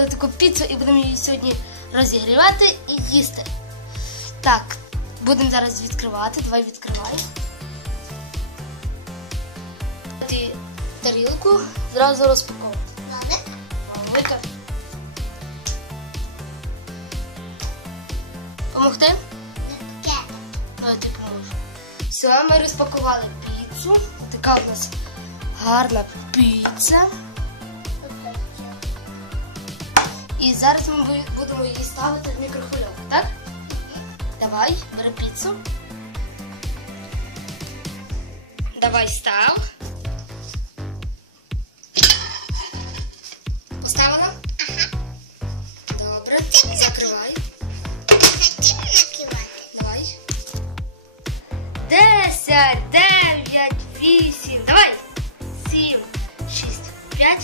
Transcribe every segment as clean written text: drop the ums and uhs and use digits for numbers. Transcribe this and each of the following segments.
купили таку піцу і будемо її сьогодні розігрівати і їсти. Так, будемо зараз відкривати. Давай відкривай. Тарілку зразу розпаковувати. Ладно. Помогти? Давай ти поможу. Все, ми розпакували піцу. Така у нас гарна піца. І зараз ми будемо її ставити в мікрохвильовку, так? Давай, бери піцу. Давай, став. Поставила? Ага. Добре. Закривай. Давай. 10, 9, 8. Давай. 7, 6, 5,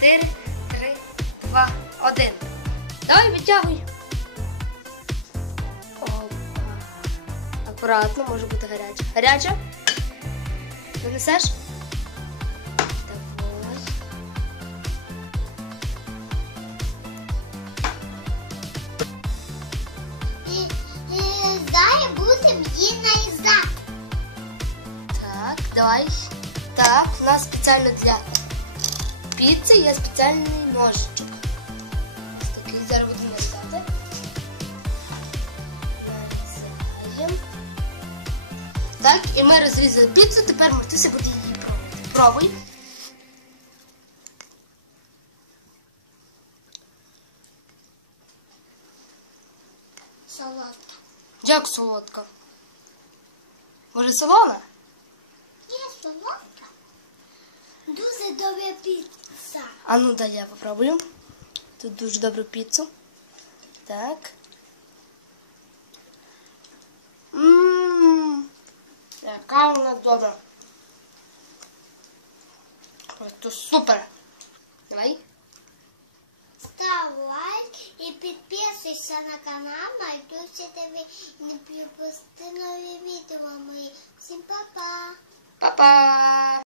4, 3, 2, 1. Давай, витягуй. Опа. Акуратно, може бути гаряча. Гаряча? Винесеш? Давай. Зараз будемо її нарізати. Так, давай. Так, у нас спеціально для піци є спеціальний ножичок. Ось такий, зараз будемо нарізати. Нарізаємо. Так, і ми розрізали піцу, тепер Мартуся буде її пробувати. Пробуй. Солодка. Як солодка? Може солона? Є солодка. Дуже добра піца. А ну дай я попробую. Тут дуже добру піцу. Так. Яка вона добра. Це супер. Давай. Став лайк і підписуйся на канал Мартуся ТВ. І не пропусти нові відео мої. Всім па-па. Па-па.